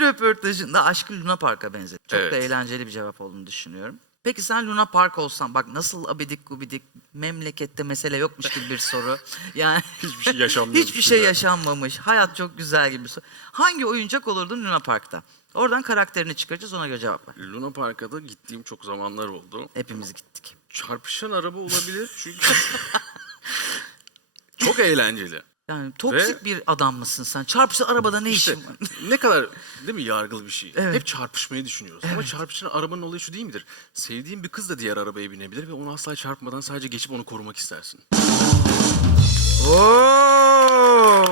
bir röportajında aşkı Luna Park'a benzetti. Çok da Evet. eğlenceli bir cevap olduğunu düşünüyorum. Peki sen Luna Park olsan bak nasıl abidik gubidik memlekette mesele yokmuş gibi bir soru. Yani Hiçbir şey yaşanmıyormuş Hiçbir şey yaşanmamış. Hayat çok güzel gibi bir soru. Hangi oyuncak olurdun Luna Park'ta? Oradan karakterini çıkaracağız ona göre cevap ver. Luna Park'a da gittiğim çok zamanlar oldu. Hepimiz gittik. Çarpışan araba olabilir çünkü çok eğlenceli. Yani toksik bir adam mısın sen? Çarpışan arabada ne İşte işin var? ne kadar değil mi yargılı bir şey. Evet. Hep çarpışmayı düşünüyoruz. Ama çarpışan arabanın olayı şu değil midir? Sevdiğin bir kız da diğer arabaya binebilir ve onu asla çarpmadan sadece geçip onu korumak istersin. Oo!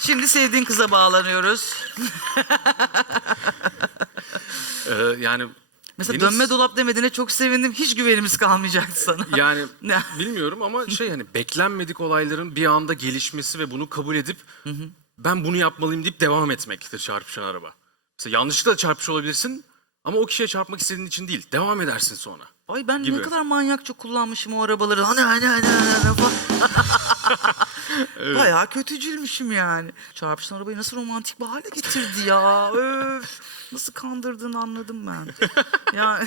Şimdi sevdiğin kıza bağlanıyoruz. Ee, yani Mesela deniz- dönme dolap demediğine çok sevindim. Hiç güvenimiz kalmayacaktı sana. Yani Ne? bilmiyorum ama şey hani beklenmedik olayların bir anda gelişmesi ve bunu kabul edip ben bunu yapmalıyım deyip devam etmektir çarpışan araba. Mesela yanlışlıkla çarpmış olabilirsin ama o kişiye çarpmak istediğin için değil. Devam edersin sonra. Ay ben ne Gibi. kadar manyakça kullanmışım o arabaları. Hani hani hani hani falan. Bayağı kötücülmüşüm yani. Çarpışan arabayı nasıl romantik bir hale getirdi ya. Öf. Nasıl kandırdığını anladım ben. ya